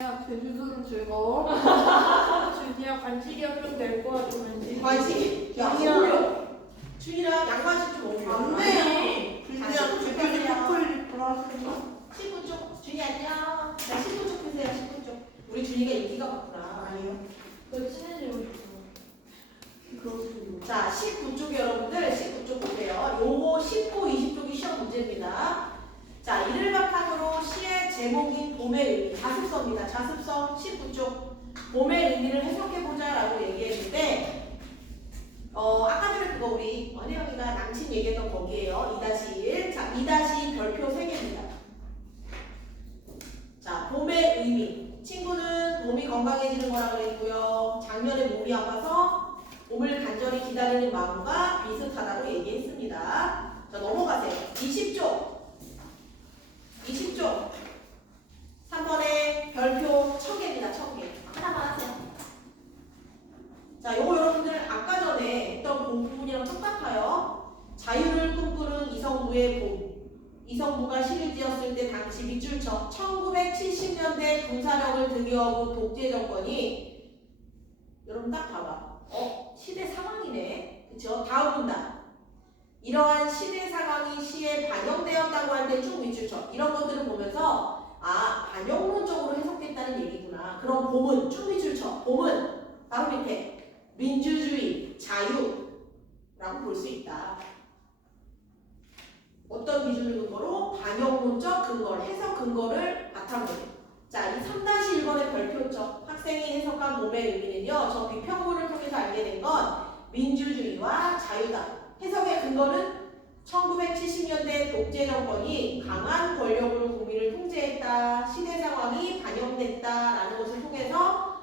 야, 제주도는 즐거워? 준이야, 간식이야 좀 데리고 와줘, 간식. 관심? 야, 준이야. 어울려. 준이랑 양반식 좀 어울려. 안 돼. 준이야, 제주도 초콜릿 플러스가. 19쪽. 준이 안녕. 자, 19쪽 보세요, 19쪽. 우리 준이가 인기가 많구나. 아니요. 너 친해지고 싶어. 그렇군요. 자, 19쪽 여러분들, 19쪽 보세요. 요거 19, 20쪽이 시험 문제입니다. 자, 이를 바탕으로 시의 제목인 봄의 의미, 자습서입니다. 자습서 19쪽. 봄의 의미를 해석해보자 라고 얘기했는데, 아까 전에 그거 우리 원혜영이가 남친 얘기했던 거기에요. 2-1. 자, 2-2 별표 3개입니다. 자, 봄의 의미. 친구는 봄이 건강해지는 거라고 그랬고요. 작년에 몸이 아파서 봄을 간절히 기다리는 마음과 비슷하다고 얘기했습니다. 자, 넘어가세요. 20쪽. 20쪽. 3번에 별표 1000개입니다. 1000개. 하나만 하세요. 자, 요거 여러분들 아까 전에 했던 공부문이랑 똑같아요. 자유를 꿈꾸는 이성부의 봄. 이성부가 시를 지었을 때 당시 밑줄쳐 1970년대 군사력을 등에 업은 독재 정권이 여러분 딱 봐봐. 시대 상황이네. 그쵸? 다음 문단. 이러한 시대 상황이 시에 반영되었다고 할 때 쭉 밑줄쳐. 이런 것들을 보면서 반영론적으로 해석됐다는 얘기구나. 그럼 봄은 쭉 밑줄쳐. 봄은 바로 밑에 민주주의, 자유라고 볼 수 있다. 어떤 기준을 근거로? 반영론적 근거를, 해석 근거를 바탕으로. 자, 이 3-1번의 별표점. 학생이 해석한 봄의 의미는요. 저 비평문을 통해서 알게 된 건 민주주의와 자유다. 해석의 근거는 1970년대 독재 정권이 강한 권력으로 국민을 통제했다. 시대 상황이 반영됐다라는 것을 통해서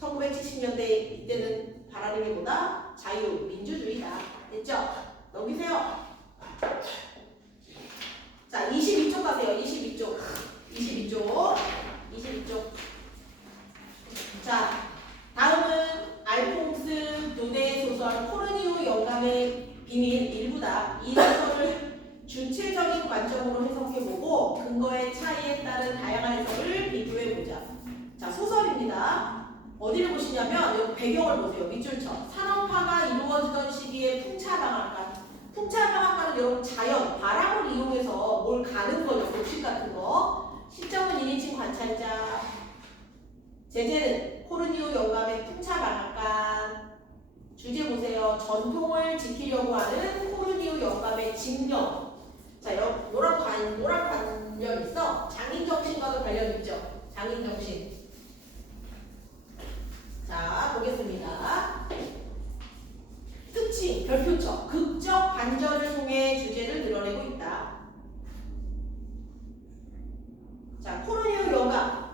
1970년대 이때는 바라는 게 뭐다? 자유, 민주주의다. 됐죠? 넘기세요. 자, 22쪽 가세요. 22쪽. 22쪽. 22쪽. 자, 다음은 알퐁스 누데의 소설 코르니우 영감의 비밀 일부다. 이 소설을 주체적인 관점으로 해석해보고 근거의 차이에 따른 다양한 해석을 비교해보자. 자, 소설입니다. 어디를 보시냐면 여기 배경을 보세요. 밑줄쳐. 산업화가 이루어지던 시기의 풍차방앗간. 풍차방앗간은 여러분 자연, 바람을 이용해서 뭘 가는 거죠. 곡식 같은 거. 시점은 1인칭 관찰자. 제재는 코르니우 영감의 풍차방앗간. 주제 보세요. 전통을 지키려고 하는 코르니우 영감의 징령. 자, 노란 관련 있어. 장인정신과도 관련 있죠. 장인정신. 자, 보겠습니다. 특징, 별표처. 극적 반전을 통해 주제를 드러내고 있다. 자, 코르니우 영감.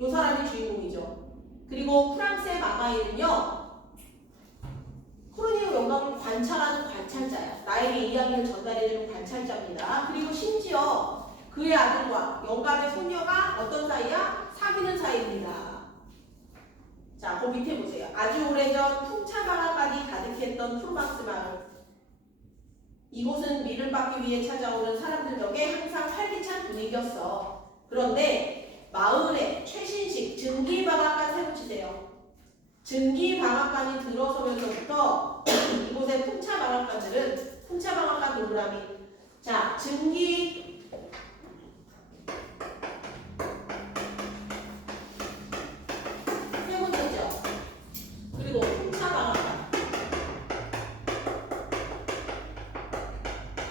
요 사람이 주인공이죠. 그리고 프랑스의 마마일은요. 코르니우 영감을 관찰하는 관찰자야. 나에게 이야기를 전달해주는 관찰자입니다. 그리고 심지어 그의 아들과 영감의 손녀가 어떤 사이야? 사귀는 사이입니다. 자, 그 밑에 보세요. 아주 오래전 풍차방앗간이 가득했던 프로방스 마을. 이곳은 밀을 받기 위해 찾아오는 사람들 덕에 항상 활기찬 분위기였어. 그런데 마을에 최신식 증기방앗간 세워치세요. 증기방앗간이 들어서면서부터 이곳의 풍차방앗간들은 풍차방앗간 동그라미. 자, 증기 세 번째죠. 그리고 풍차방앗간.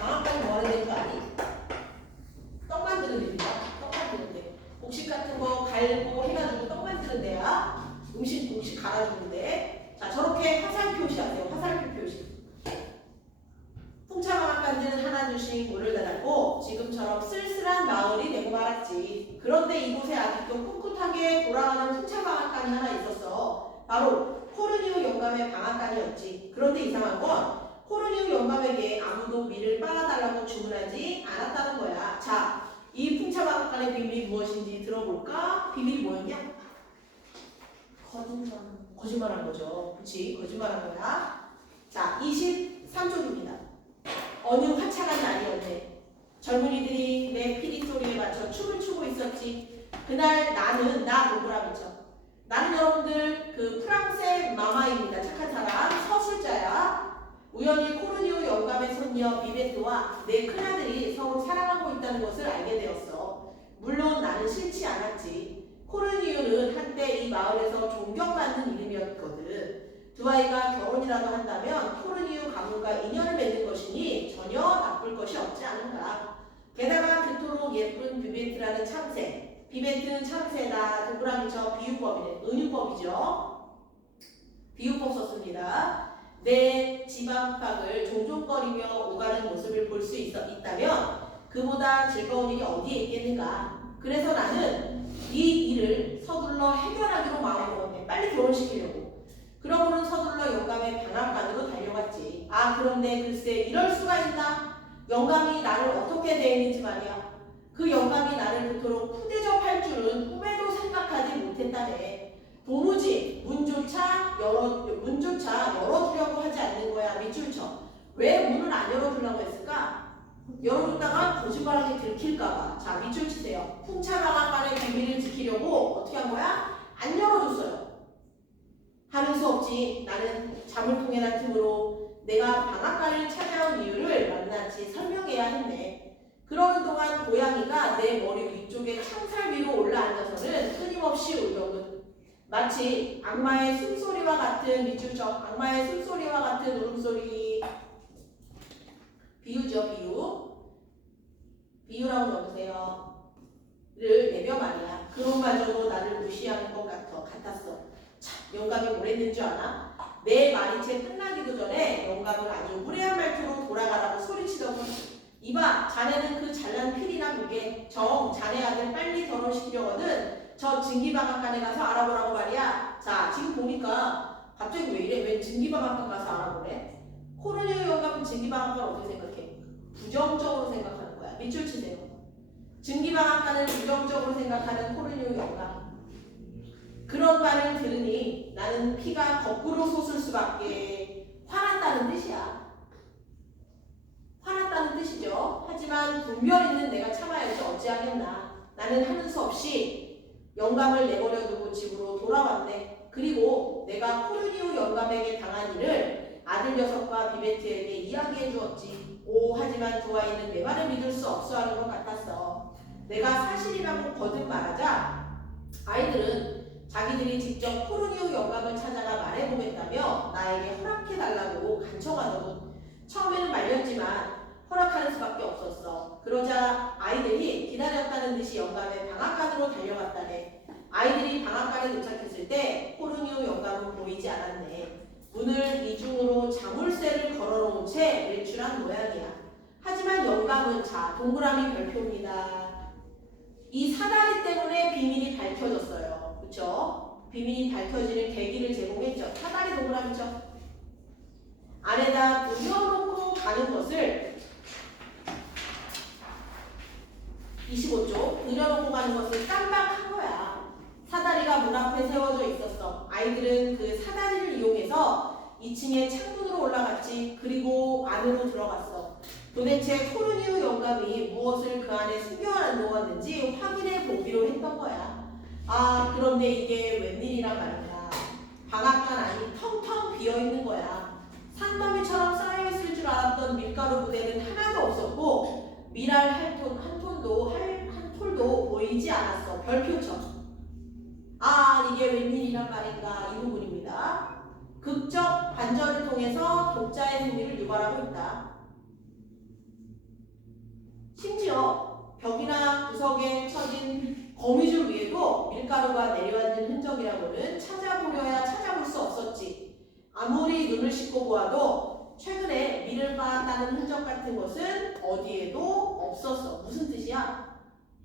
방앗간이 뭐 하는 데인 거 아니? 떡 만드는 데입니다. 떡 만드는 데. 곡식 같은 거 갈고 해가지고 떡 만드는 데야. 음식 갈아주는데. 자, 저렇게 화살 표시하세요. 화살표 표시. 풍차방앗간들은 하나둘씩 문을 닫았고 지금처럼 쓸쓸한 마을이 되고 말았지. 그런데 이곳에 아직도 꿋꿋하게 돌아가는 풍차방앗간이 하나 있었어. 바로 코르니우 영감의 방앗간이었지. 그런데 이상한 건 코르니우 영감에게 아무도 밀을 빨아달라고 주문하지 않았다는 거야. 자, 이 풍차방앗간의 비밀이 무엇인지 들어볼까? 비밀이 뭐였냐? 거짓말한 거죠. 그치? 거짓말한 거야. 자, 23쪽입니다. 어느 화창한 날이었네. 젊은이들이 내 피리 소리에 맞춰 춤을 추고 있었지. 그날 나는 나 동그라미죠. 나는 여러분들 그 프랑스의 마마입니다. 착한 사람 서술자야. 우연히 코르니우 영감의 손녀 비베트와 내 큰아들이 서로 사랑하고 있다는 것을 알게 되었어. 물론 나는 싫지 않았지. 코르니우는 한때 이 마을에서 존경받는 이름이었거든. 두 아이가 결혼이라도 한다면 코르니우 가문과 인연을 맺는 것이니 전혀 나쁠 것이 없지 않은가. 게다가 그토록 예쁜 비베트라는 참새. 비베트는 참새다. 동그라미죠. 비유법이네. 은유법이죠. 비유법 썼습니다. 내 집 안팎을 종종거리며 오가는 모습을 볼 수 있다면 그보다 즐거운 일이 어디에 있겠는가. 그래서 나는 이 일을 서둘러 해결하기로 마음먹었네. 빨리 결혼시키려고. 그러고는 서둘러 영감의 방앗간으로 달려갔지. 아 그런데 글쎄 이럴 수가 있나. 영감이 나를 어떻게 대했는지 말이야. 그 영감이 나를 그토록 푸대접할 줄은 꿈에도 생각하지 못했다네. 도무지 문조차 열어두려고 하지 않는 거야. 밑줄 쳐. 왜 문을 안 열어두려고 했을까? 열어뒀다가 거짓말하게 들킬까봐. 자 밑줄 치세요. 풍차방앗간의 비밀을 지키려고 어떻게 한 거야? 안 열어줬어요. 하는 수 없지. 나는 잠을 통해난 틈으로 내가 방앗간을 찾아온 이유를 낱낱이 설명해야 했네. 그러는 동안 고양이가 내 머리 위쪽에 창살 위로 올라앉아서는 끊임없이 울더군. 마치 악마의 숨소리와 같은 밑줄쳐. 악마의 숨소리와 같은 울음소리. 비유죠. 비유라고 넣으세요. 를 내며 말이야. 그것마저도 나를 무시하는 것 같았어. 참 영감이 뭘 했는 줄 아나? 내 말이 채 끝나기도 전에 영감을 아주 무례한 말투로 돌아가라고 소리치더군. 이봐 자네는 그 잘난 필이나 그게 자네 아들 빨리 결혼시키려거든. 저 증기방앗간에 가서 알아보라고 말이야. 자 지금 보니까 갑자기 왜 이래? 왜 증기방앗간 가서 알아보래? 코르니우 영감은 증기방앗간 어떻게 생각해? 부정적으로 생각하는 거야. 밑줄 치세요. 증기방앗간을 부정적으로 생각하는 코르니우 영감. 그런 말을 들으니 나는 피가 거꾸로 솟을 수밖에. 화났다는 뜻이야. 화났다는 뜻이죠. 하지만 분별 있는 내가 참아야지 어찌하겠나. 나는 하는 수 없이 영감을 내버려두고 집으로 돌아왔네. 그리고 내가 코르니우 영감에게 당한 일을 아들 녀석과 비베트에게 이야기해 주었지. 하지만 두 아이는 내 말을 믿을 수 없어 하는 것 같았어. 내가 사실이라고 거듭 말하자 아이들은 자기들이 직접 코르니우 영감을 찾아가 말해보겠다며 나에게 허락해달라고 간청하더군. 처음에는 말렸지만 허락하는 수밖에 없었어. 그러자 아이들이 기다렸다는 듯이 영감의 방앗간으로 달려갔다네. 아이들이 방앗간에 도착했을 때 코르니우 영감은 보이지 않았네. 문을 이중으로 자물쇠를 걸어놓은 채 외출한 모양이야. 하지만 영감은 자 동그라미 별표입니다. 이 사다리 때문에 비밀이 밝혀졌어요. 그렇죠? 비밀이 밝혀지는 계기를 제공했죠. 사다리 동그라미죠. 안에다 누워놓고 가는 것을 25쪽 들여놓고 가는 것을 깜빡한 거야. 사다리가 문 앞에 세워져 있었어. 아이들은 그 사다리를 이용해서 2층에 창문으로 올라갔지. 그리고 안으로 들어갔어. 도대체 코르니우 영감이 무엇을 그 안에 숨겨놓았는지 확인해 보기로 했던 거야. 아 그런데 이게 웬일이란 말이야. 방앗간 안이 텅텅 비어있는 거야. 산더미처럼 쌓여있을 줄 알았던 밀가루 부대는 하나도 없었고 밀알 한 톨도 보이지 않았어. 별표처럼. 아 이게 웬일이란 말인가. 이 부분입니다. 극적 반전을 통해서 독자의 흥미를 유발하고 있다. 심지어 벽이나 구석에 쳐진 거미줄 위에도 밀가루가 내려앉은 흔적이라고는 찾아보려야 찾아볼 수 없었지. 아무리 눈을 씻고 보아도 최근에 밀을 빻았다는 흔적 같은 것은 어디에도 없었어. 무슨 뜻이야?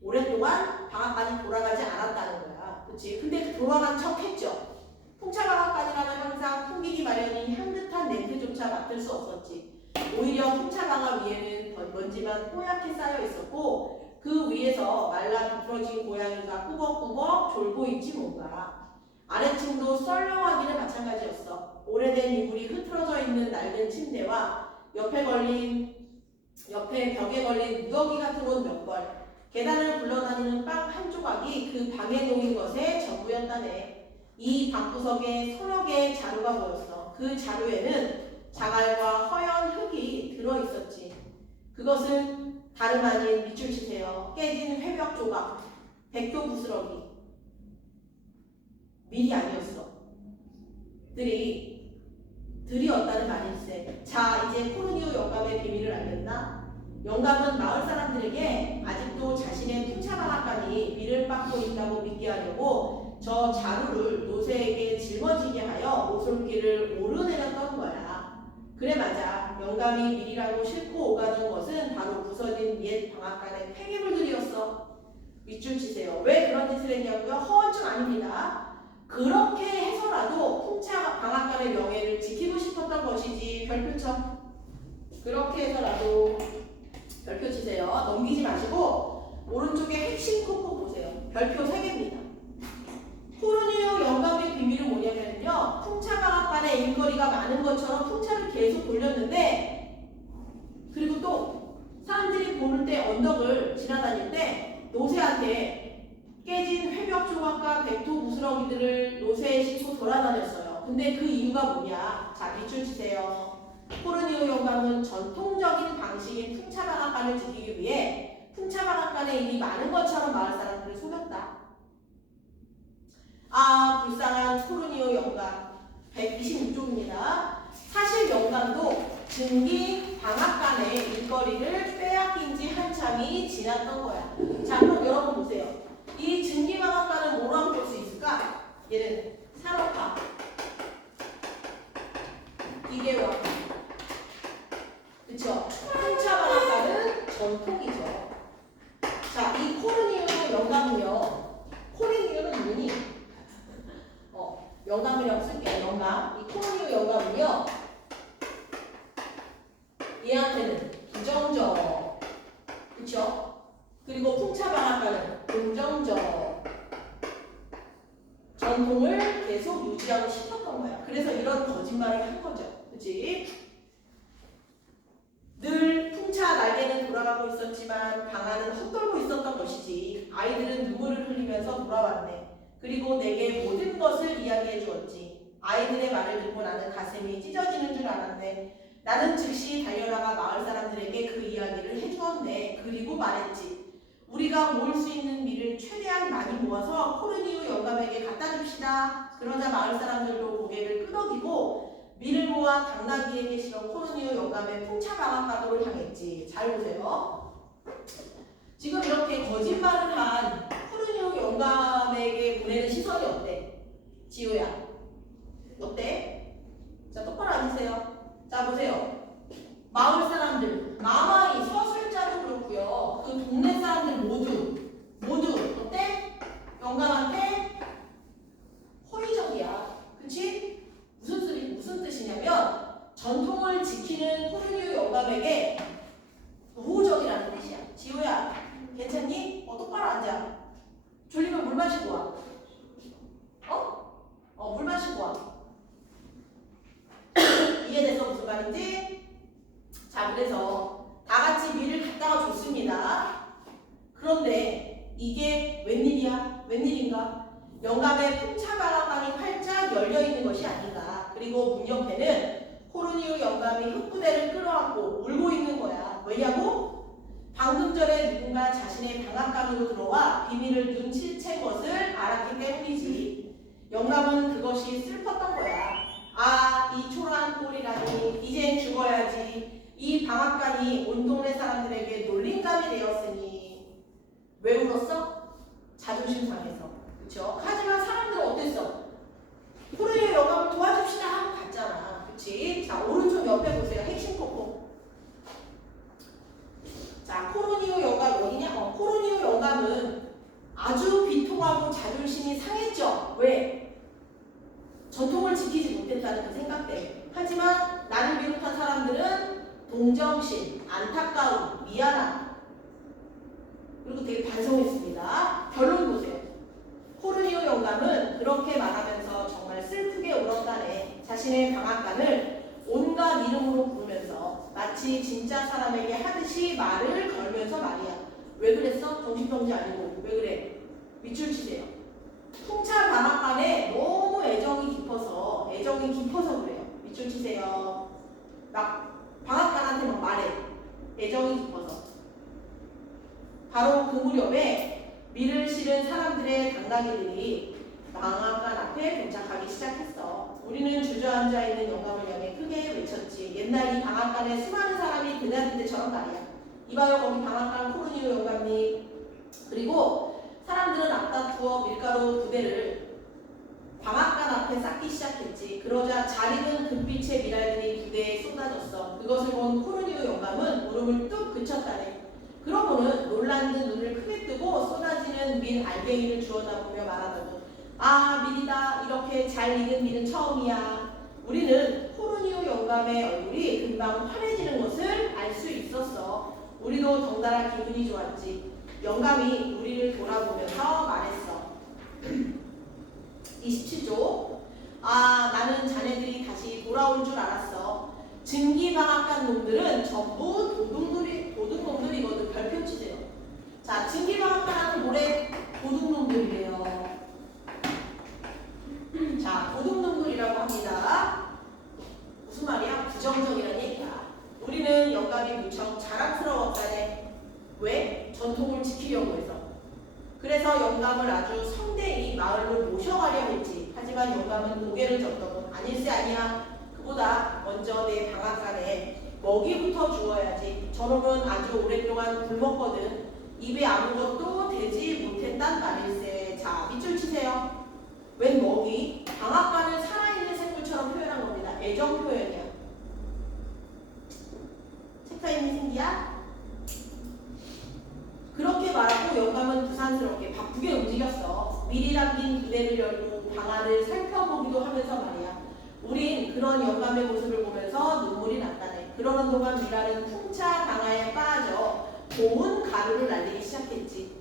오랫동안 방앗간이 돌아가지 않았다는 거야. 그치? 근데 돌아간 척 했죠. 풍차방앗간이라면 항상 풍기기 마련인 향긋한 냄새조차 맡을 수 없었지. 오히려 풍차방앗 위에는 먼지만 뽀얗게 쌓여 있었고 그 위에서 말라 비틀어진 고양이가 꾸벅꾸벅 졸고 있지 뭔가. 아래층도 썰렁하기는 마찬가지였어. 오래된 이불이 흐트러져 있는 낡은 침대와 옆에 벽에 걸린 무더기 같은 옷 몇 벌, 계단을 굴러다니는 빵 한 조각이 그 방에 놓인 것의 전부였다네. 이 방구석에 서너 개의 자루가 보였어. 그 자루에는 자갈과 허연 흙이 들어있었지. 그것은 다름 아닌 밑줄 치세요. 깨진 회벽 조각, 백도 부스러기. 밀이 아니었어. 들이었다는 말일세. 자, 이제 코르니오 영감의 비밀을 알겠나? 영감은 마을 사람들에게 아직도 자신의 풍차방앗간이 밀을 빻고 있다고 믿게 하려고 저 자루를 노새에게 짊어지게 하여 오솔길을 오르내렸던 거야. 그래 맞아. 영감이 밀이라고 싣고 오가던 것은 바로 부서진 옛 방앗간의 폐기물들이었어. 밑줄 치세요. 왜 그런 짓을 했냐고요? 허언증 아닙니다. 그렇게 해서라도 풍차 방앗간의 명예를 지키고 싶었던 것이지. 별표 쳐. 그렇게 해서라도 별표 치세요. 넘기지 마시고 오른쪽에 핵심 콕콕 보세요. 별표 3개입니다. 코르니오 영감의 비밀은 뭐냐면요. 풍차 방앗간에 일거리가 많은 것처럼 풍차를 계속 돌렸는데, 그리고 또 사람들이 보는 때 언덕을 지나다닐 때 노새한테 깨진 회벽 조각과 백도 부스러기들을 노새에 싣고 돌아다녔어요. 근데 그 이유가 뭐냐? 자, 밑줄 치세요. 코르니오 영감은 전통적인 방식의 풍차방앗간을 지키기 위해 풍차방앗간에 일이 많은 것처럼 마을 사람들을 속였다. 아, 불쌍한 코르니오 영감. 126쪽입니다. 사실 영감도 증기 방앗간의 일거리를 빼앗긴 지 한참이 지났던 거야. 자, 그럼 여러분 보세요. 이 증기 방앗간은 뭐로 한번 볼 수 있을까? 얘는 산업화, 기계화. 그쵸? 풍차 방앗간은 전통이죠. 자, 이 코르니오 영감은요. 코르니오는 눈이 영감이라고 쓸게요. 영감. 이 코르니오 영감은요. 얘한테는 부정적. 그쵸? 그리고 풍차 방앗간은 긍정적. 전통을 계속 유지하고 싶었던 거야. 그래서 이런 거짓말을 한 거죠. 그치? 늘 풍차 날개는 돌아가고 있었지만 방안은 헛돌고 있었던 것이지. 아이들은 눈물을 흘리면서 돌아왔네. 그리고 내게 모든 것을 이야기해 주었지. 아이들의 말을 듣고 나는 가슴이 찢어지는 줄 알았네. 나는 즉시 달려나가 마을 사람들에게 그 이야기를 해주었네. 그리고 말했지. 우리가 모을 수 있는 밀을 최대한 많이 모아서 코르니오 영감에게 갖다 줍시다. 그러자 마을 사람들도 고개를 끄덕이고 밀을 모아 당나귀에게 실어 코르니오 영감의 풍차 방앗간으로 향했지. 잘 보세요. 지금 이렇게 거짓말을 한 코르니오 영감에게 보내는 시선이 어때? 지우야. 어때? 자, 똑바로 앉으세요. 자, 보세요. 마을 사람들, 마마이, 서술자도 그렇고요. 그 동네 사람들 모두 어때? 영감한테 호의적이야. 그치? 무슨 뜻이냐면 전통을 지키는 코르니오 영감에게 우호적이라는 뜻이야. 지우야, 괜찮니? 똑바로 앉아. 졸리면 물 마시고 와. 물 마시고 와. 이해돼서 무슨 말인지? 자, 그래서 다 같이 밀을 갖다가 줬습니다. 그런데 이게 웬일인가? 영감의 풍차 방앗간이 활짝 열려있는 것이 아닌가. 그리고 문 옆에는 코르니오 영감이 흙부대를 끌어안고 울고 있는 거야. 왜냐고? 방금 전에 누군가 자신의 방앗간으로 들어와 비밀을 눈치챈 것을 알았기 때문이지. 영감은 그것이 슬펐던 거야. 아, 이 초라한 꼴이라니. 이젠 죽어야지. 이 방앗간이 온 동네 사람들에게 놀림감이 되었으니. 왜 울었어? 자존심 상해서. 그쵸? 하지만 사람들은 어땠어? 코르니오 영감을 도와줍시다 하고 갔잖아. 그치? 자, 오른쪽 옆에 보세요. 핵심 콕콕. 자, 코르니오 영감 어디냐? 코르니오 영감은 아주 비통하고 자존심이 상했죠. 왜? 전통을 지키지 못했다는 그 생각 때문에. 하지만 나를 비롯한 사람들은 동정심, 안타까움, 미안함, 그리고 되게 반성했습니다. 결론 보세요. 코르니오 영감은 그렇게 말하면서 정말 슬프게 울었다네. 자신의 방앗간을 온갖 이름으로 부르면서 마치 진짜 사람에게 하듯이 말을 걸면서 말이야. 왜 그랬어? 정신병자 아니고 왜 그래? 밑줄 치세요. 풍차 방앗간에 너무 애정이 깊어서 그래요. 밑줄 치세요. 막 방앗간한테 막 말해. 애정이 깊어서. 바로 그 무렵에 밀을 실은 사람들의 당나귀들이 방앗간 앞에 도착하기 시작했어. 우리는 주저앉아 있는 영감을 향해 크게 외쳤지. 옛날 이 방앗간에 수많은 사람이 드나들 때처럼 말이야. 이봐요, 거기 방앗간 코르니오 영감님. 그리고 사람들은 앞다투어 밀가루 부대를 방앗간 앞에 쌓기 시작했지. 그러자 잘 익은 금빛의 밀알들이 부대에 쏟아졌어. 그것을 본 코르니오 영감은 울음을 뚝 그쳤다네. 그러고는 놀란 듯 눈을 크게 뜨고 쏟아지는 밀 알갱이를 주워다보며 말하더군. 아, 밀이다. 이렇게 잘 익은 밀은 처음이야. 우리는 코르니오 영감의 얼굴이 금방 환해지는 것을 알 수 있었어. 우리도 덩달아 기분이 좋았지. 영감이 우리를 돌아보면서 말했어. 27조. 아, 나는 자네들이 다시 돌아올 줄 알았어. 증기방앗간 놈들은 전부 도둑놈들이거든. 별표 치세요. 자, 증기방앗간은 뭐래? 도둑놈들이래요. 자, 도둑놈들이라고 합니다. 무슨 말이야? 부정적이라는 얘기야. 우리는 영감이 무척 자랑스러웠다네. 왜? 전통을 지키려고 해서. 그래서 영감을 아주 성대히 마을로 모셔가려 했지. 하지만 영감은 고개를 젓더군. 아닐세 아니야. 그보다 먼저 내 방앗간에 먹이부터 주어야지. 저놈은 아주 오랫동안 굶었거든. 입에 아무것도 대지 못했단 말일세. 자, 밑줄 치세요. 웬 먹이? 방앗간을 살아있는 생물처럼 표현한 겁니다. 애정 표현이야. 책가 있는 생기야? 그렇게 말하고 영감은 부산스럽게 바쁘게 움직였어. 미리 담긴 부대를 열고 방안을 살펴보기도 하면서 말이야. 우린 그런 영감의 모습을 보면서 눈물이 났다네. 그러는 동안 미라는 풍차 강화에 빠져 고운 가루를 날리기 시작했지.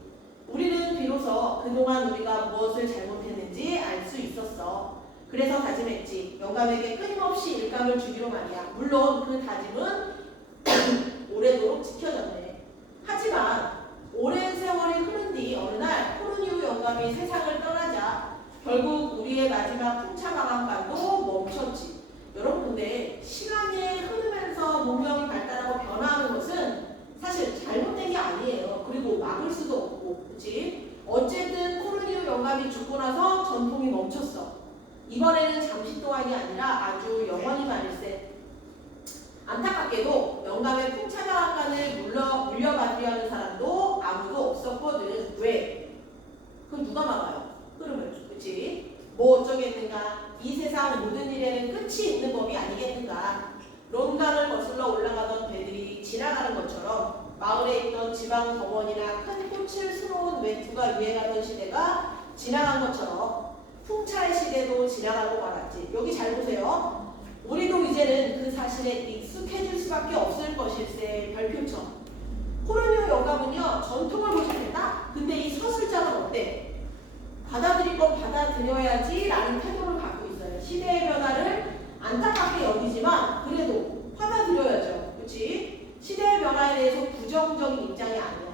우리는 비로소 그동안 우리가 무엇을 잘못했는지 알 수 있었어. 그래서 다짐했지. 영감에게 끊임없이 일감을 주기로 말이야. 물론 그 다짐은 오래도록 지켜졌네. 하지만 오랜 세월이 흐른 뒤 어느 날 코르니오 영감이 세상을 떠나자 결국 우리의 마지막 풍차방앗간도 멈췄지. 여러분, 근데 시간이 흐르면서 문명이 발달하고 변화하는 것은 사실 잘못된 게 아니에요. 그리고 막을 수도 없고, 그렇지? 어쨌든 코르니오 영감이 죽고 나서 전통이 멈췄어. 이번에는 잠시 동안이 아니라 아주 영원히 말일세. 안타깝게도 영감의 풍차방앗간을 물려받으려 하는 사람도 아무도 없었거든. 왜? 그럼 누가 막아요? 흐름을. 그치? 뭐 어쩌겠는가? 이 세상 모든 일에는 끝이 있는 법이 아니겠는가? 론강을 거슬러 올라가던 배들이 지나가는 것처럼 마을에 있던 지방 덩원이나 큰 꽃을 수놓은 외투가 유행하던 시대가 지나간 것처럼 풍차의 시대도 지나가고 말았지. 여기 잘 보세요. 우리도 이제는 그 사실에 익숙해질 수밖에 없을 것일세. 별표처럼. 코르니오 영감은요, 전통을 모셔낸다? 근데 이 서술자는 어때? 받아들일 건 받아들여야지 라는 태도를 갖고 있어요. 시대의 변화를 안타깝게 여기지만 그래도 받아들여야죠. 그렇지? 시대의 변화에 대해서 부정적인 입장이 아니야.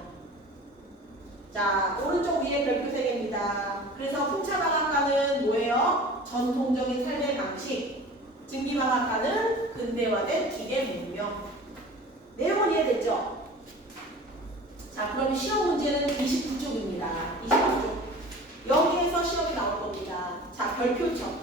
자, 오른쪽 위에 별표 3개입니다. 그래서 풍차방앗간은 뭐예요? 전통적인 삶의 방식. 증기방앗간은 근대화된 기계 문명. 내용은 이해됐죠? 자, 그럼 시험 문제는 29쪽입니다. 29쪽. 여기에서 시험이 나올 겁니다. 자, 별표점.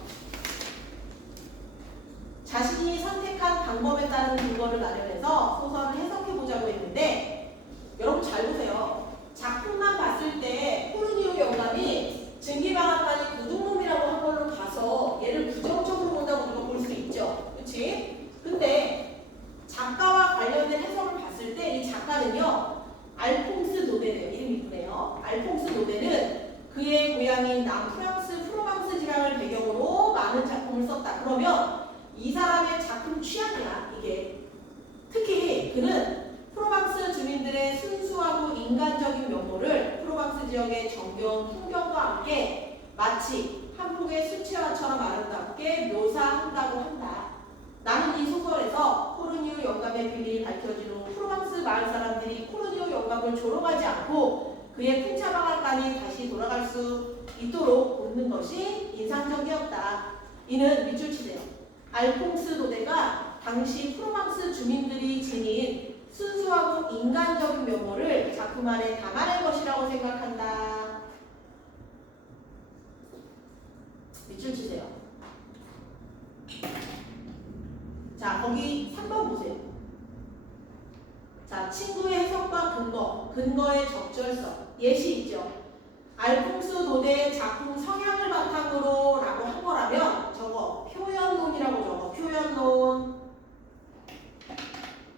자신이 선택한 방법에 따른 근거를 마련해서 소설을 해석해보자고 했는데, 여러분 잘 보세요. 작품만 봤을 때 코르니오 영감이 증기방앗간이 도둑놈이라고 한 걸로 봐서 얘를 부정적으로 본다고 우리가 볼 수 있죠. 그치? 근데 작가와 관련된 해석을 봤을 때 이 작가는요, 알퐁스 노데네요. 이름이 이쁘네요. 알퐁스 노데는 그의 고향인 남프랑스 프로방스 지방을 배경으로 많은 작품을 썼다. 그러면 이 사람의 작품 취향이야, 이게. 특히 그는 프로방스 주민들의 순수하고 인간적인 면모를 프로방스 지역의 정겨운 풍경과 함께 마치 한 폭의 수채화처럼 아름답게 묘사한다고 한다. 나는 이 소설에서 코르니오 영감의 비밀이 밝혀진 후 프로방스 마을 사람들이 코르니오 영감을 영감을 조롱하지 않고 그의 풍차방앗간이 다시 돌아갈 수 있도록 돕는 것이 인상적이었다. 이는 밑줄 치세요. 알퐁스 도데가 당시 프로방스 주민들이 지닌 순수하고 인간적인 면모를 작품 안에 담아낸 것이라고 생각한다. 밑줄 치세요. 자, 거기 3번 보세요. 자, 친구의 해석과 근거의 적절성. 예시 있죠. 알퐁스 도데의 작품 성향을 바탕으로 라고 한 거라면 저거 표현론이라고 적어. 표현론.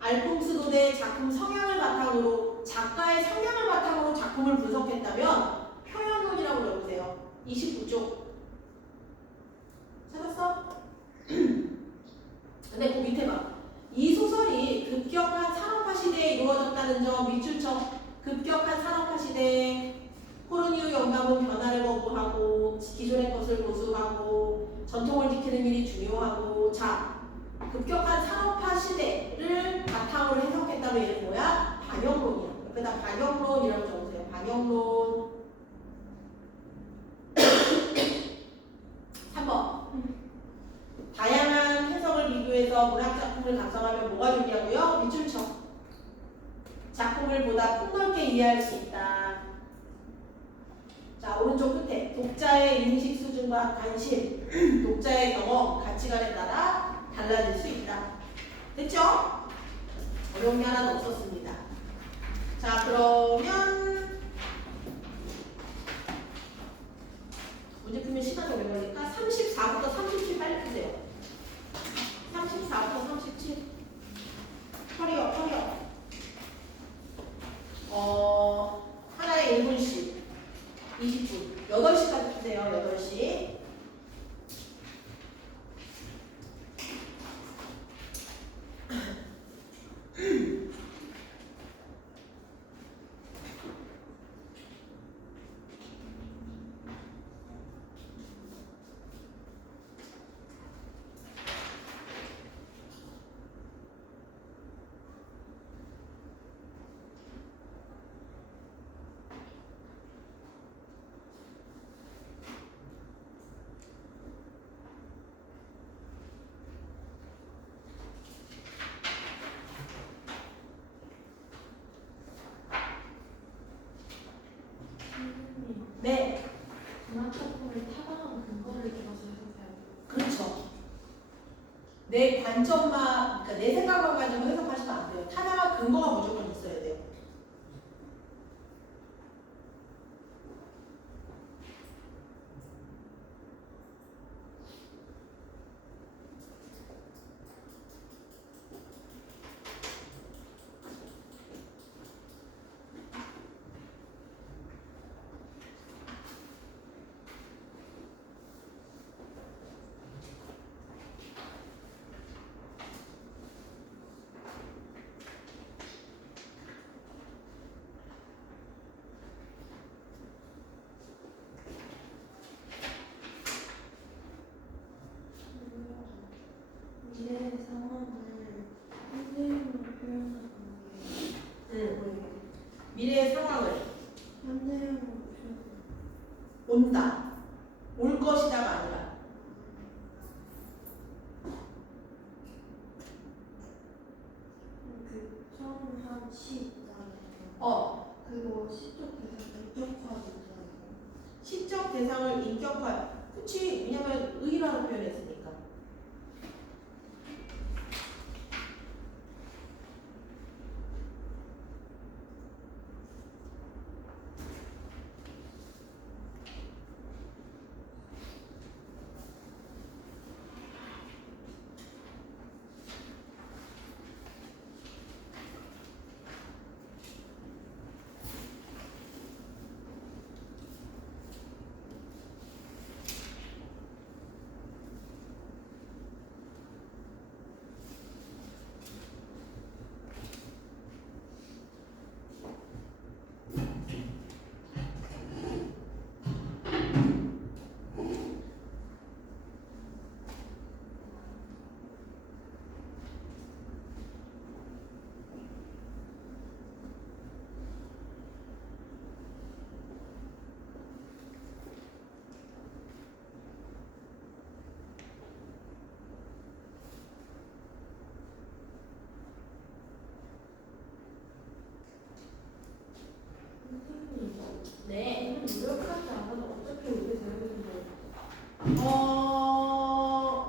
알퐁스 도데의 작품 성향을 바탕으로 작가의 성향을 바탕으로 작품을 분석했다면 표현론이라고 적으세요. 29쪽. 찾았어? 근데 그 밑에 봐. 이 소설이 급격한 산업화 시대에 이루어졌다는 점 밑줄 쳐. 급격한 산업화 시대에 코르니우 영감은 변화를 거부하고 기존의 것을 고수하고 전통을 지키는 일이 중요하고 자 급격한 산업화 시대를 바탕으로 해석했다면 얘는 뭐야? 반영론이야. 그다 반영론이라고 적으세요. 반영론. 3번. 다양한 해석을 비교해서 문학작품을 감상하면 뭐가 좋냐고요? 밑줄 쳐. 작품을 보다 폭넓게 이해할 수 있다. 자, 오른쪽 끝에 독자의 인식 수준과 관심, 독자의 경험, 가치관에 따라 달라질 수 있다. 됐죠? 어려운 게 하나도 없었습니다. 자, 그러면 문제 풀면 시간이 오래 걸리니까 34부터 37 빨리 푸세요. 34부터 37. 허리업. 하나에 1분씩 20분. 8시까지 푸세요. 8시. 네. 문학작품을 타당한 근거를 들어서 해석해야 돼요. 그렇죠. 내 관점만, 그러니까 내 생각만 가지고 해석하시면 안 돼요. 타당한 근거가 무조건 있어야 돼요. 미래의 상황을 현재형으로 표현하는 게 미래의 상황을 현재형으로 표현하는 온다. 올 것이다가 아니라. 그 처음 한 시 있잖아요. 그거 시적 대상을 인격화하잖아요. 시적 대상을 인격화. 그치. 왜냐면 의라고 표현했으니까.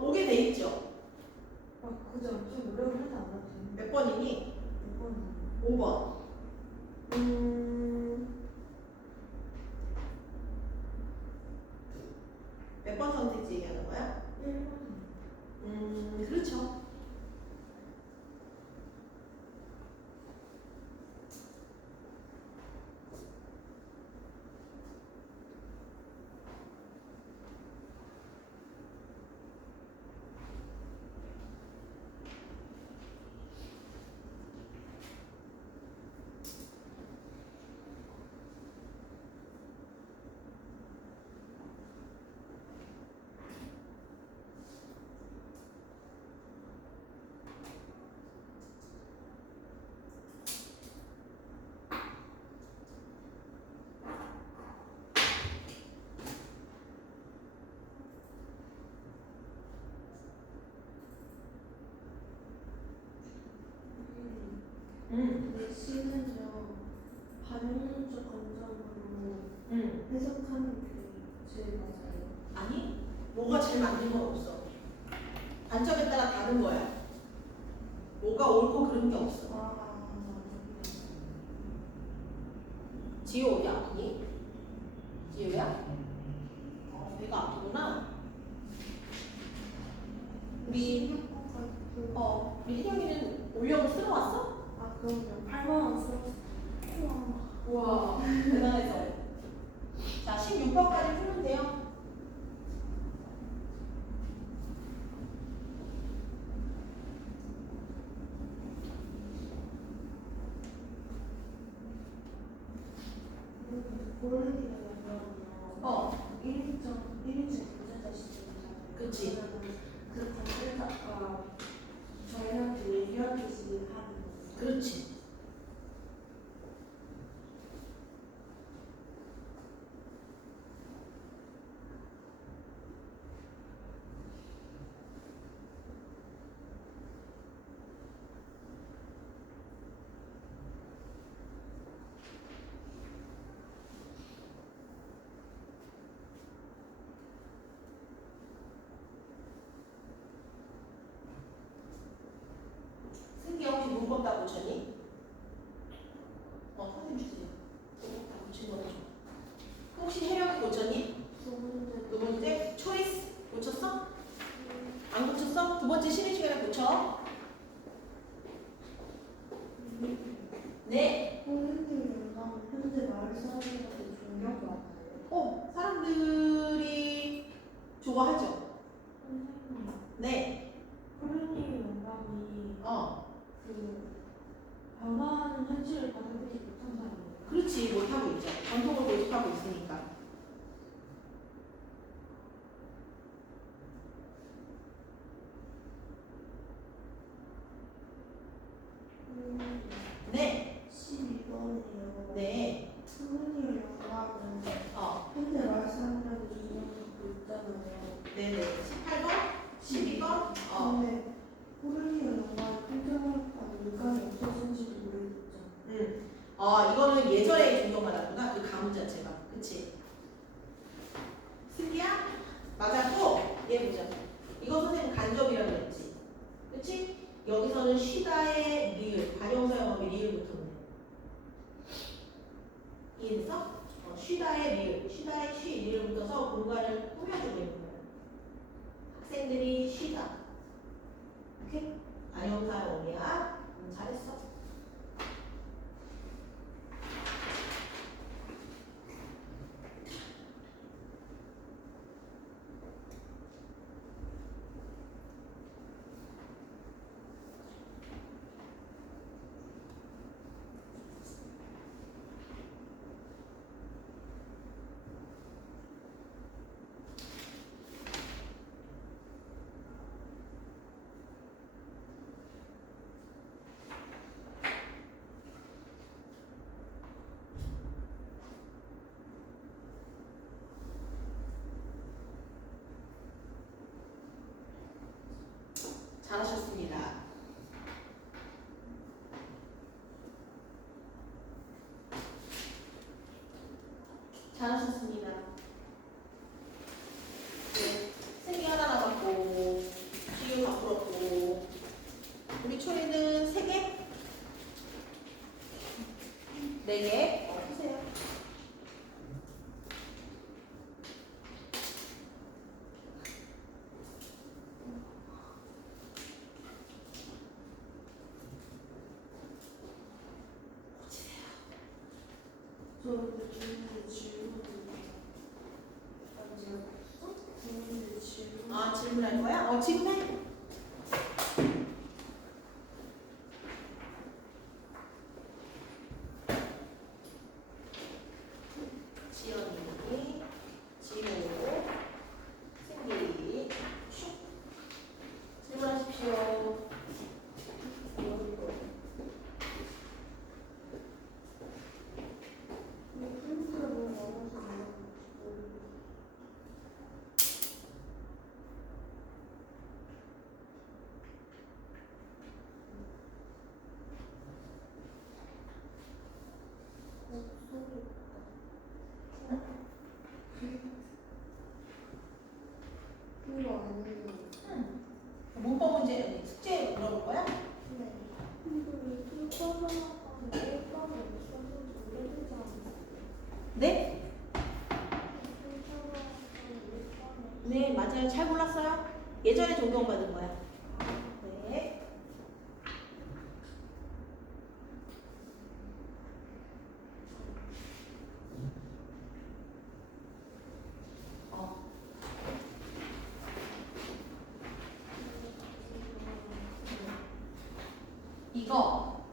오게 돼 있죠. 아 그죠. 좀 노력을 하지 않았지. 몇 번이니? 이건 5번. 몇 번 선택지 얘기하는 거야? 1번. 그렇죠. 근데 C는요 반응적 관점으로 해석하는 게 제일 맞아요. 아니, 뭐가 제일 맞는 건 없어. 관점에 따라 다른 거야. 뭐가 옳고 그런 게 없어. 지효 어디 아프니? 지효야? 배가 아프구나. 우리 우리 혜경이는 올려고 쓰러 왔어? 아 그럼요. 8만 원 썼어. 우와 대단해서. 자 16번까지 풀면 돼요. 고르기가 어 1인칭 부재자 시점이잖아요. 그치. 그 관계자가 저희한테 얘기하듯이 하는 거죠. 그렇지. 승기야 혹시 문법 다 고쳤니? 선생님 주세요. 다 고친 거네. 혹시 혜령이 고쳤니? 두 번째 초이스 고쳤어? 안 고쳤어? 두 번째 쉬는 시간에 고쳐. 네. 선생님이랑 현재 마을 사람들한테 존경받아요. 사람들이 좋아하죠. 선생님, 네. 코로니 영감이 그 변화하는 현실을 받아들이지 못한 사람이에요. 그렇지 못하고 있죠. 전통을 고집하고 있으니까. 네. 12번이에요. 네. 코로니 영감은 현재 마을 사람들한테 존경받고 있잖아요. 네네. 18번? 12번? 근데 코로니 영감이 평정학과는 물감이 없어진지도 모르겠죠. 이거는 예전에 존경받았구나. 그 가문 자체가. 그치? 승기야? 맞았고, 얘 보자. 이거 선생님 간접이라고 했지. 그치? 여기서는 쉬다의 리을, 관용사용하기 리을부터 오네. 이해됐어? 쉬다의 리을, 쉬다의 쉬, 리을 붙어서 공간을 꾸며주고 있는 거야. 학생들이 쉬다. 오케이? 관용사용이야. 잘했어. 그 주문의 질문을 주문의 질문. 아, 질문할 거야? 지금 해. 지연이, 지호, 승기, 슉. 질문하십시오. 힌트가 너무 많아서 안 나오고. 이거 아니에요. 문법 문제, 숙제 물어볼 거야? 네. 근데 왜 뚫어나가는 일반에 있어서 오래되지 않았어요? 네? 뚫어나가는 일반에. 네, 맞아요. 잘 골랐어요. 예전에 적용받은 거야. 네. 이거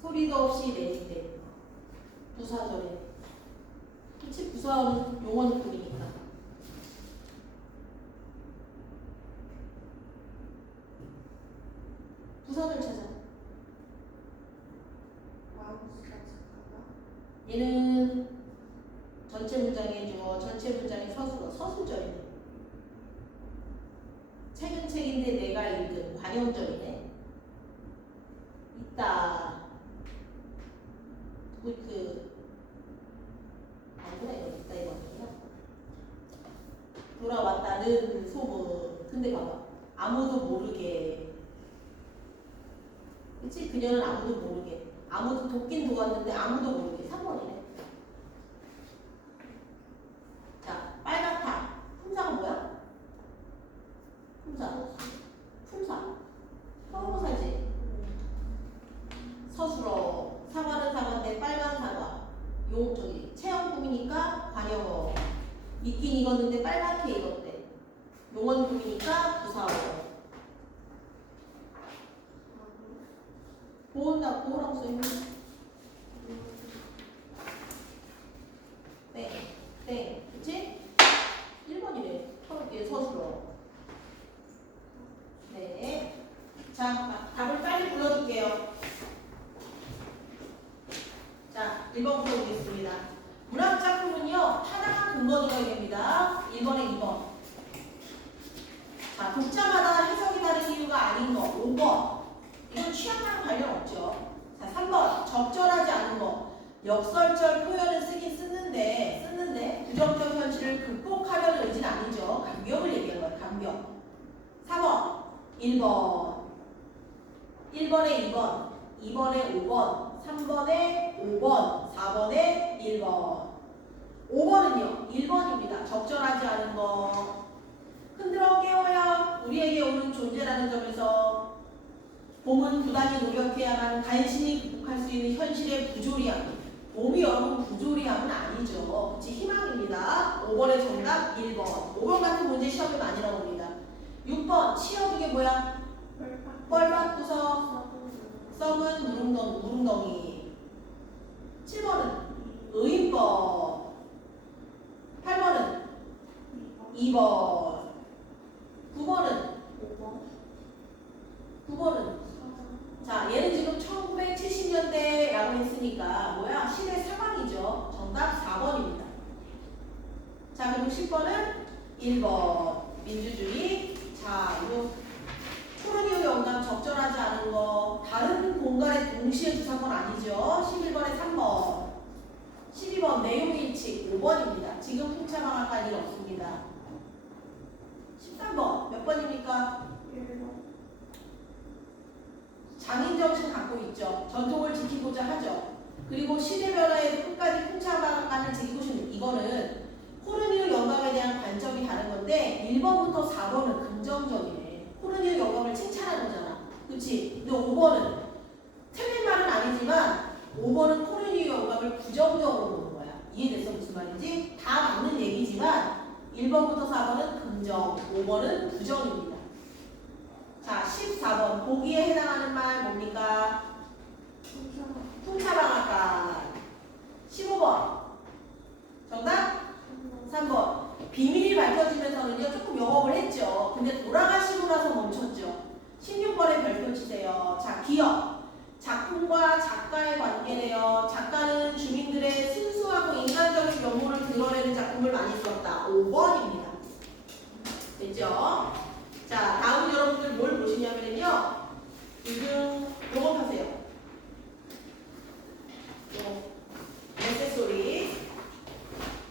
소리도 없이 내릴 때 부사절에 그치? 부사어는 용언급이니까 부사절 찾아. 얘는 전체 문장에 주어 전체 문장의 서술절이네. 책은 책인데 내가 읽은 관용절이네. 있다. 아니구나 이거 있다 이거 아니야. 돌아왔다는 소문. 근데 봐봐. 아무도 모르게. 그치? 그녀는 아무도 모르게. 아무도 돕긴 도왔는데 아무도 모르게. 3번이네. 자, 빨갛다. 품사가 뭐야? 품사. 품사. 형용사지. 서술어. 사과는 사과인데 빨간 사과. 체험품이니까 관용어. 익긴 익었는데 빨갛게 익었대. 용언품이니까 부사어. 보호라고 써있네. 땡. 그치? 1번이래. 얘 서술어. 네. 자, 답을 빨리 불러줄게요. 자, 1번부터 보겠습니다. 문학작품은요, 하나가 근거 들어야 됩니다. 1번에 2번. 자, 독자마다 해석이 다른 이유가 아닌 거. 5번. 이건 취향과는 관련 없죠. 자, 3번. 적절하지 않은 거. 역설절 표현을 쓰는데 부정적 현실을 극복하려는 의지는 아니죠. 감격을 얘기하는 거예요. 감격. 4번. 1번. 1번에 2번. 2번에 5번. 3번에 5번. 4번에 1번. 5번은요. 1번입니다. 적절하지 않은 거. 흔들어 깨워야 우리에게 오는 존재라는 점에서 봄은 부단히 노력해야만 간신히 극복할 수 있는 현실의 부조리함. 봄이 여러분 부조리함은 아니죠. 그치? 희망입니다. 5번의 정답 1번. 5번 같은 문제 시험에 많이 나옵니다. 6번 치어 그게 뭐야? 뻘밭구석 썩은 무릉덩이. 7번은 의인법. 8번은 2번. 9번은 자, 얘는 지금 1970년대라고 했으니까 뭐야? 시대 상황이죠. 정답 4번입니다. 자, 그리고 10번은 1번. 민주주의, 자유. 토론이후 영감 적절하지 않은 거. 다른 공간에 동시에 두 사건 아니죠. 11번에 3번. 12번 내용일치 5번입니다. 지금 풍차방학할 일 없습니다. 13번 몇 번입니까? 장인정신 갖고 있죠. 전통을 지키고자 하죠. 그리고 시대 변화에도 끝까지 풍차방학관을 지키고 싶은 이거는 코르니우 영감에 대한 관점이 다른 건데 1번부터 4번은 긍정적이네. 코르니우 영감을 칭찬하는 거잖아. 그치? 근데 5번은 틀린 말은 아니지만 긍정, 5번은 부정입니다. 자, 14번 보기에 해당하는 말 뭡니까? 풍차방앗간. 15번 정답? 3번 비밀이 밝혀지면서는요 조금 영업을 했죠. 근데 돌아가시고 나서 멈췄죠. 16번에 별표 치세요. 자, 기억. 작품과 작가의 관계래요. 작가는 주민들의 순수하고 인간적인 면모를 드러내는 작품을 많이 썼다. 5번입니다. 됐죠? 자, 다음 여러분들 뭘 보시냐면요. 요거 하세요. 요거. 메세소리.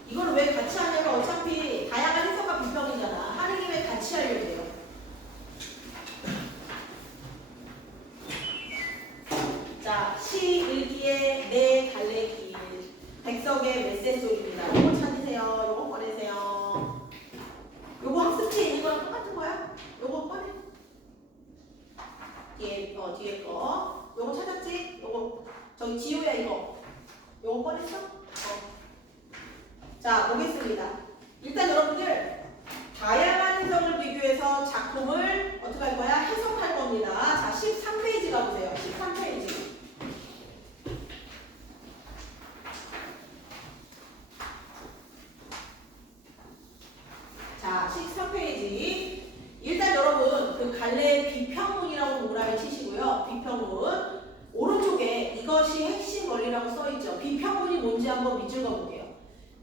이거는 왜 같이 하냐면 어차피 다양한 해석과 비평이잖아. 하는 김에 같이 하려고 해요. 자, 시일기의 내 갈래길. 백석의 메세소리입니다. 요거 찾으세요. 요거 꺼내세요. 요거 학습지에 있는 거랑 똑같은 거야? 요거 꺼내. 뒤에 거. 요거 찾았지? 요거 저기 지효야 이거. 요거 꺼냈어? 자, 보겠습니다. 일단 여러분들 다양한 해석을 비교해서 작품을 어떻게 할 거야? 해석할 겁니다. 자, 13페이지 가보세요. 13페이지. 자, 13페이지. 일단 여러분 그 갈래 비평문이라고 동그라미 치시고요. 비평문 오른쪽에 이것이 핵심 원리라고 써있죠. 비평문이 뭔지 한번 밑줄 그어볼게요.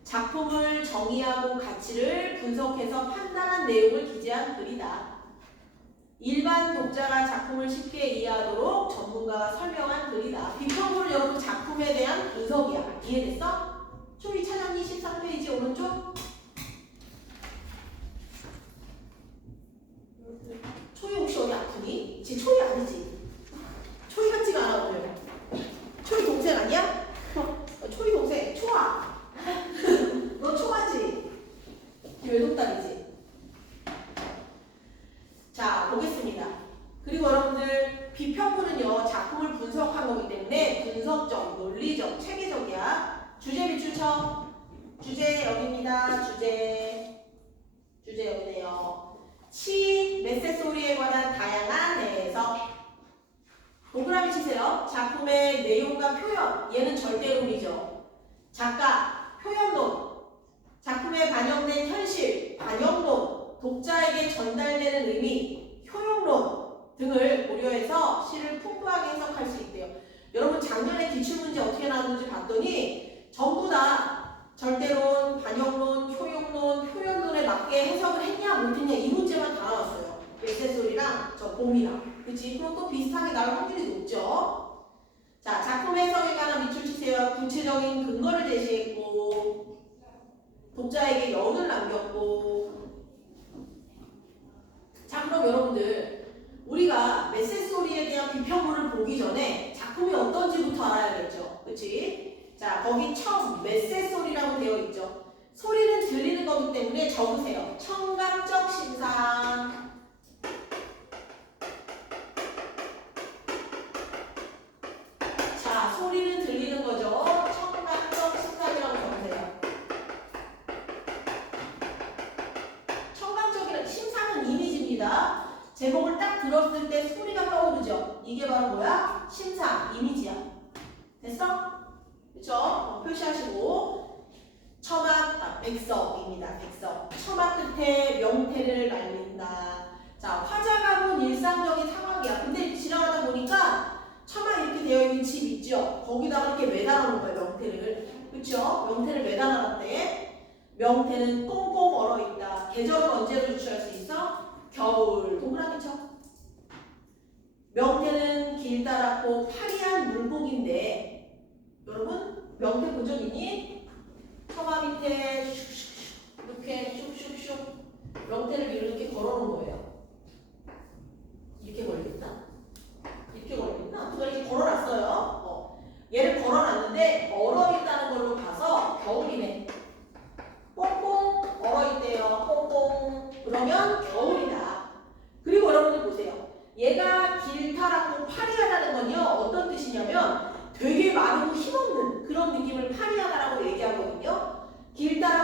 작품을 정의하고 가치를 분석해서 판단한 내용을 기재한 글이다. 일반 독자가 작품을 쉽게 이해하도록 전문가가 설명한 글이다. 비평문은 여러분 작품에 대한 분석이야. 이해됐어? 초이 찾았니? 13페이지 오른쪽? 초이 혹시 어디 아프니? 지 초이 아니지? 초이 같지가 않아 보여. 초이 동생 아니야? 초이 동생 초아. 너 초아지? 외동딸이지? 자, 보겠습니다. 그리고 여러분들 비평문은요 작품을 분석한 거기 때문에 분석적, 논리적, 체계적이야. 주제 밑줄 쳐. 주제 여기입니다. 주제 여기네요. 시, 메세소리에 관한 다양한 해석. 동그라미 치세요. 작품의 내용과 표현. 얘는 절대론이죠. 작가, 표현론. 작품에 반영된 현실, 반영론. 독자에게 전달되는 의미, 효용론 등을 고려해서 시를 풍부하게 해석할 수 있대요. 여러분 작년에 기출문제 어떻게 나왔는지 봤더니 전부 다 절대론, 반영론, 효용론, 표현론에 맞게 해석을 했냐 못했냐 이 문제만 다 나왔어요. 메세소리랑 저 봄이랑. 그치? 그럼 또 비슷하게 나올 확률이 높죠. 자, 작품 해석에 관한 밑줄 치세요. 구체적인 근거를 제시했고 독자에게 여운을 남겼고. 자, 그럼 여러분들 우리가 메세소리에 대한 비평문을 보기 전에 작품이 어떤지부터 알아야겠죠. 그치? 자, 거기 메세소리라고 되어 있죠. 소리는 들리는 거기 때문에 적으세요. 청각적 신상. 자, 소리는 들리는 거죠. 청각적 신상이라고 적으세요. 청각적이란 신상은 이미지입니다. 제목을 딱 들었을 때 소리가 떠오르죠. 이게 바로 뭐야? 신상, 이미지야. 됐어? 그쵸? 표시하시고. 백석입니다. 백석. 처마 끝에 명태를 날린다. 자, 화자가 본 일상적인 상황이야. 근데 지나가다 보니까 처마 이렇게 되어 있는 집 있죠? 거기다가 이렇게 매달아 놓은 거예요, 명태를. 그쵸? 명태를 매달아 놨대. 명태는 꽁꽁 얼어있다. 계절은 언제로 유추할 수 있어? 겨울. 동그라미 쳐. 명태는 길다랗고 파리한 물고기인데 여러분 명태 본 적 있니? 처마 밑에 슉슉슉 이렇게 슉슉슉 명태를 이렇게 걸어놓은 거예요. 이렇게 걸렸나? 이렇게 걸렸나? 누가 이렇게 걸어놨어요. 얘를 걸어놨는데 얼어있다는 걸로 봐서 겨울이네. 꽁꽁 얼어있대요. 꽁꽁. 그러면 겨울이다. 그리고 여러분들 보세요. 얘가 길다랗고 파리하다는 건요 어떤 뜻이냐면 되게 마르고 힘없는 그런 느낌을 파리하다라고 얘기하거든요. 길다랗고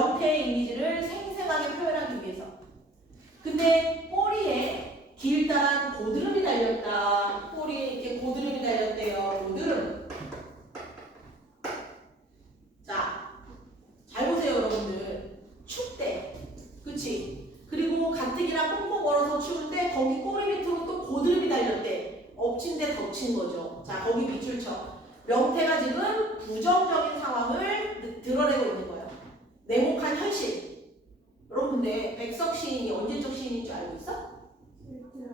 명태의 이미지를 생생하게 표현하기 위해서. 근데 꼬리에 길다란 고드름이 달렸다. 꼬리에 이렇게 고드름이 달렸대요. 고드름. 자, 잘 보세요, 여러분들. 춥대. 그치? 그리고 가뜩이나 꽁꽁 얼어서 추운데 거기 꼬리 밑으로 또 고드름이 달렸대. 엎친 데 덮친 거죠. 자, 거기 밑줄 쳐. 명태가 지금 부정적인 상황을 드러내고 있는 거예요. 냉혹한 현실. 여러분 근데 백석 시인이 언제적 시인인 줄 알고 있어?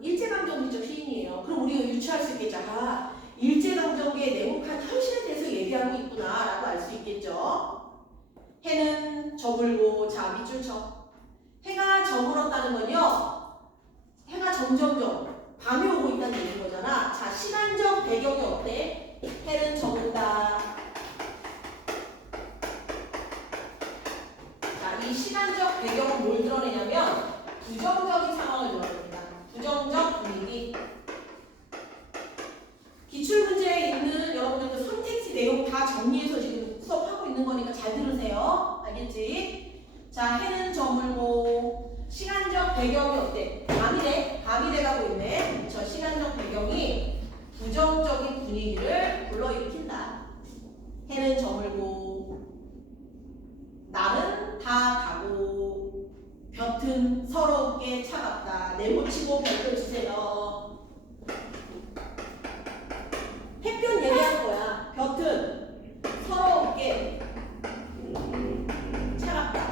일제강점기적 시인이에요. 그럼 우리가 유추할 수 있겠죠. 아, 일제강점기의 냉혹한 현실에 대해서 얘기하고 있구나 라고 알 수 있겠죠. 해는 저물고, 자 밑줄 쳐. 해가 저물었다는 건요, 해가 점점점 밤이 오고 있다는 얘기인 거잖아. 자, 시간적 배경이 어때? 해는 저문다. 자, 이 시간적 배경은 뭘 드러내냐면 부정적인 상황을 드러냅니다. 부정적 분위기. 기출문제에 있는 여러분들 그 선택지 내용 다 정리해서 지금 수업하고 있는 거니까 잘 들으세요. 알겠지? 자, 해는 저물고 시간적 배경이 어때? 밤이 돼가고 있네. 저 시간적 배경이 부정적인 분위기를 불러일으킨다. 해는 저물고 날은 다 가고 볕은 서럽게 차갑다. 네모치고 볕을 주세요. 햇볕 얘기하는 거야. 볕은 서럽게 차갑다.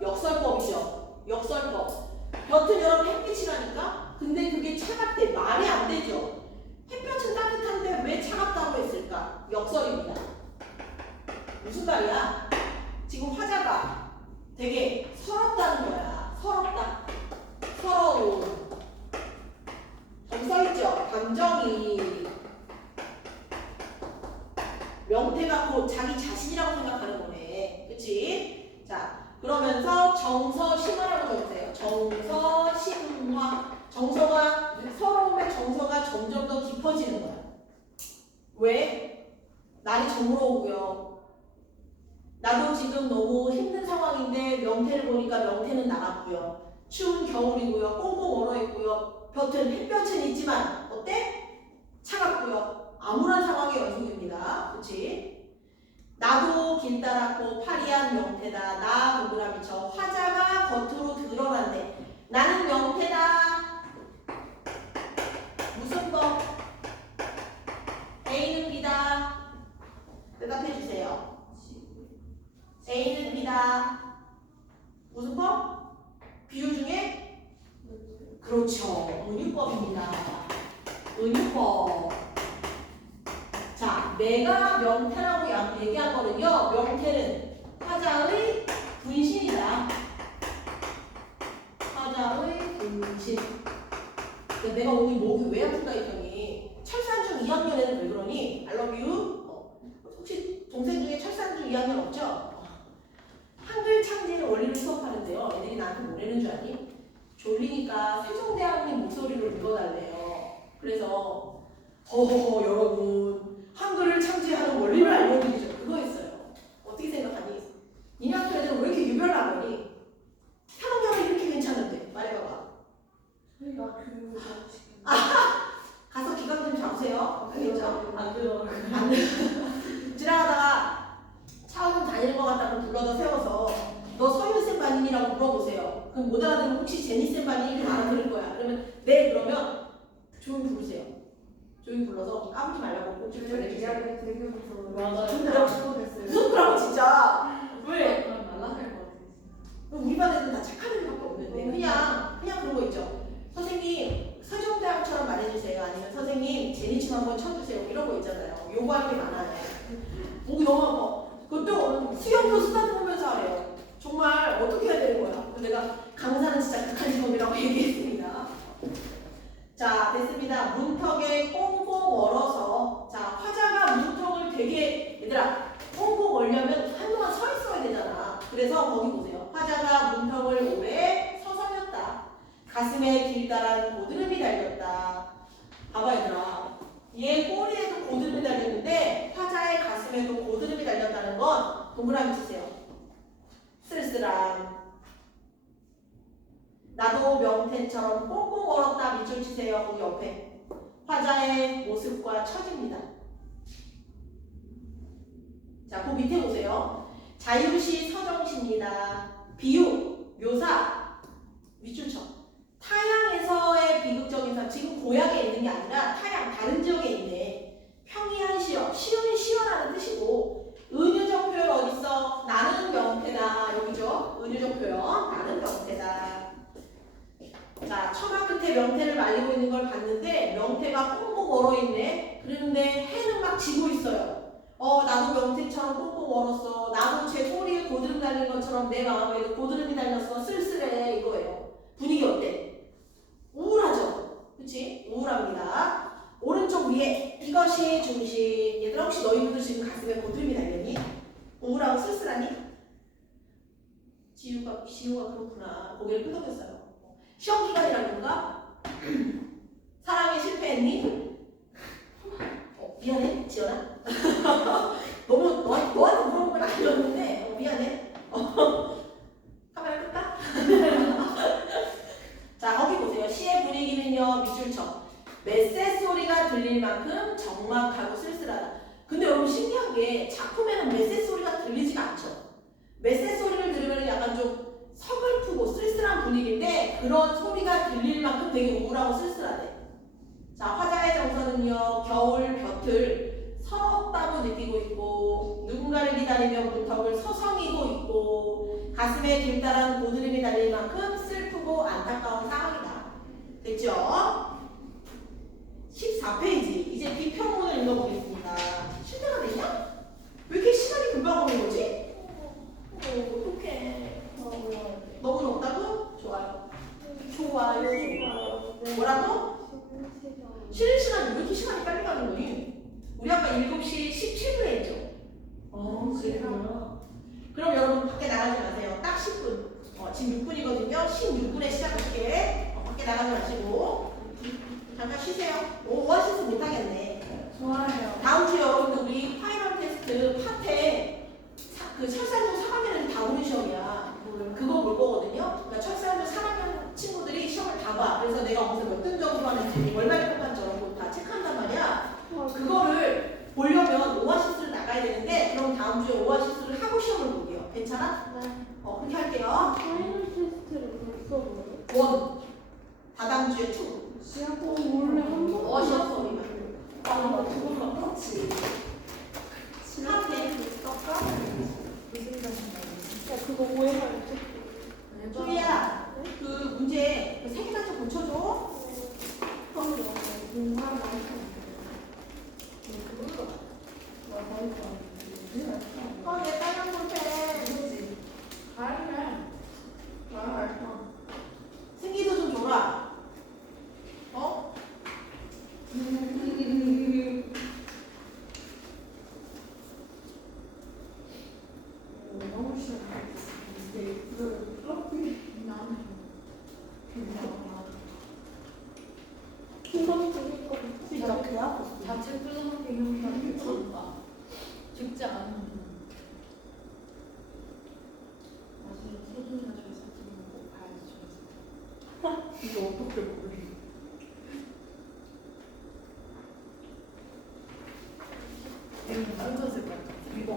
역설법이죠. 역설법. 볕은 여러분 햇빛이라니까? 근데 그게 차갑대. 말이 안 되죠. 햇볕은 따뜻한데 왜 차갑다고 했을까? 역설입니다. 무슨 말이야? 지금 화자가 되게 서럽다는 거야. 서럽다. 서러움. 여기 써있죠? 감정이. 명태가 곧 자기 자신이라고 생각하는 거네. 그치? 자, 그러면서 정서심화라고 적으세요. 정서심화. 정서가, 서러움의 정서가 점점 더 깊어지는 거야. 왜? 날이 저물어오고요. 나도 지금 너무 힘든 상황인데 명태를 보니까 명태는 나갔고요. 추운 겨울이고요. 꽁꽁 얼어있고요. 볕은 햇볕은 있지만 어때? 차갑고요. 암울한 상황의 연속입니다. 그치? 나도 길다랗고 파리한 명태다. 나 동그라미 쳐. 화자가 겉으로 드러난대. 나는 명태다. 무슨 법? A는 B다. 대답해 주세요. A는 B다. 무슨 법? 비유 중에? 그렇죠. 은유법입니다. 은유법. 자, 내가 명태라고 얘기한 거는요, 명태는 화자의 분신이다. 화자의 분신. 내가 오늘 목이 왜 아픈가 했더니 철산중 2학년에는 왜 그러니? I love you. 혹시 동생 중에 철산중 2학년 없죠? 한글 창제의 원리를 수업하는데요. 애들이 나한테 뭐라는 줄 아니? 졸리니까 세종대왕님 목소리로 읽어달래요. 그래서 허허허 여러분 한글을 창제하는 원리를 알려드리죠. 그거 했어요. 어떻게 생각하니? 니네 학교 애들은 왜 이렇게 유별난 거니? 현웅형이 이렇게 괜찮은데 말해봐봐. 저희가 교육을 하고 싶은데. 가서 기강 좀 잡으세요. 알겠죠? 안 들어. 안 돼. 지나가다가 차 좀 다니는 것 같다고 불러다 세워서 너 서윤쌤 반인이라고 물어보세요. 그럼 못 알아들으면 혹시 제니쌤 반인이 좀 알아들을 거야. 그러면 네 그러면 조용히 부르세요. 조용히 불러서 까불지 말라고 꼭 좀 전해주세요. 이야기 되게 무서워요. 맞아요. 진짜 무서웠어요. 무섭더라고 진짜. 왜? 그럼 날라갈 것 같아요. 우리 반 애들은 다 착한 애들밖에 없는데 그냥 그런 거 있죠. 선생님 서정대학처럼 말해주세요. 아니면 선생님 제니춤 한번 쳐주세요. 이런 거 있잖아요. 요구할 게 많아요. 목이 너무 아파. 그것도 수영도 쓰다듬으면서 하래요. 정말 어떻게 해야 되는 거야? 그래서 내가 강사는 진짜 극한 직업이라고 얘기했습니다. 자 됐습니다. 문턱에 꽁꽁 얼어서 자 화자가 문턱을 되게 얘들아 꽁꽁 얼려면 한동안 서 있어야 되잖아. 그래서 거기 보세요. 화자가 문턱을 오래 서성였다. 가슴에 길다란 고드름이 달렸다. 봐봐 얘들아. 얘 꼬리에도 고드름이 달렸는데 화자의 가슴에도 고드름이 달렸다. 2번 동그라미 치세요. 쓸쓸함. 나도 명태처럼 꽁꽁 얼었다 밑줄 치세요. 거기 옆에 화자의 모습과 처지입니다. 자, 그 밑에 보세요. 자유시 서정시입니다. 비유, 묘사, 밑줄 쳐. 타양에서의 비극적인 삶. 지금 고향에 있는 게 아니라 타양 다른 지역에 있네. 평이한 시여. 시온이 시원하는 뜻이고 은유적 표현 어딨어? 나는 명태다. 여기죠. 은유적 표현. 나는 명태다. 자, 처마 끝에 명태를 말리고 있는 걸 봤는데 명태가 꽁꽁 얼어있네. 그런데 해는 막 지고 있어요. 나도 명태처럼 꽁꽁 얼었어. 나도 제 소리에 고드름 달린 것처럼 내 마음에도 고드름이 달렸어. 쓸쓸해. 이거예요. 분위기 어때? 우울하죠? 그치? 우울합니다. 오른쪽 위에 이것이 중심. 얘들아 혹시 너희들도 지금 가슴에 고드름이 달렸니? 우울하고 쓸쓸하니? 지우가 그렇구나. 고개를 끄덕였어요. 시험 기간이라는 건가? 사랑에 실패했니? 미안해, 지연아. 너무 너한테 물어본 건 아니었는데 미안해. 카메라 끄까? 자, 거기 보세요. 시의 분위기는요, 밑줄 쳐. 메세 소리가 들릴 만큼 적막하고 쓸쓸하다. 근데 여러분 신기한 게 작품에는 메세 소리가 들리지가 않죠. 메세 소리를 들으면 약간 좀 서글프고 쓸쓸한 분위기인데 그런 소리가 들릴 만큼 되게 우울하고 쓸쓸하대. 자, 화자의 정서는요, 겨울 볕을 서럽다고 느끼고 있고 누군가를 기다리며 문턱을 서성이고 있고 가슴에 길다란 고드름이 달릴 만큼 슬프고 안타까운 상황이다. 됐죠? 14페이지. 이제 비평문을 읽어보겠습니다. 쉴 때가 됐냐? 왜 이렇게 시간이 금방 오는 거지? 어떡해. 너무 높다고? 좋아요. 좋아요. 뭐라고? 쉬는 시간이 왜 이렇게 시간이 빨리 가는 거니? 우리 아까 7시 17분에 했죠? 그래요? 그럼 여러분 밖에 나가지 마세요. 딱 10분. 지금 6분이거든요. 16분에 시작할게. 밖에 나가지 마시고. 잠깐 쉬세요. 오아시스 못하겠네. 좋아요. 다음 주에 여러분들 우리 파이널 테스트 파트에 그 철산중 3학년은 다 보는 시험이야. 그거 볼 거거든요. 그러니까 철산중 3학년 친구들이 시험을 다 봐. 그래서 내가 무슨 몇 등 정도 하는지 월말에 뽑았지 얼굴 다 체크한단 말이야. 그거를 보려면 오아시스를 나가야 되는데 그럼 다음 주에 오아시스를 하고 시험을 볼게요. 괜찮아? 네. 그렇게 할게요. 파이널 테스트를 벌써 보여요? 1. 다다음 주에 2. 시험 원래 한 번. 시험 소리만. 나 그걸로 같이. 시험 때 쓸까? 야 그거 오해하였지? 소리야, 그 문제 그 3개만 좀 고쳐줘. 그럼 공부하는 거 내 빨간 볼펜. 승기도 좀 줘라. 너무 싫어. 금방 죽을 것 같아. 진짜 개 아팠어. 자체 플라스틱 형상이 미쳤다. 죽지 않은 나중에 책임이나 줘서 꼭 봐야지. 이거 어떻게 모르겠어. 이거 안 줬을 것 같아. 이거.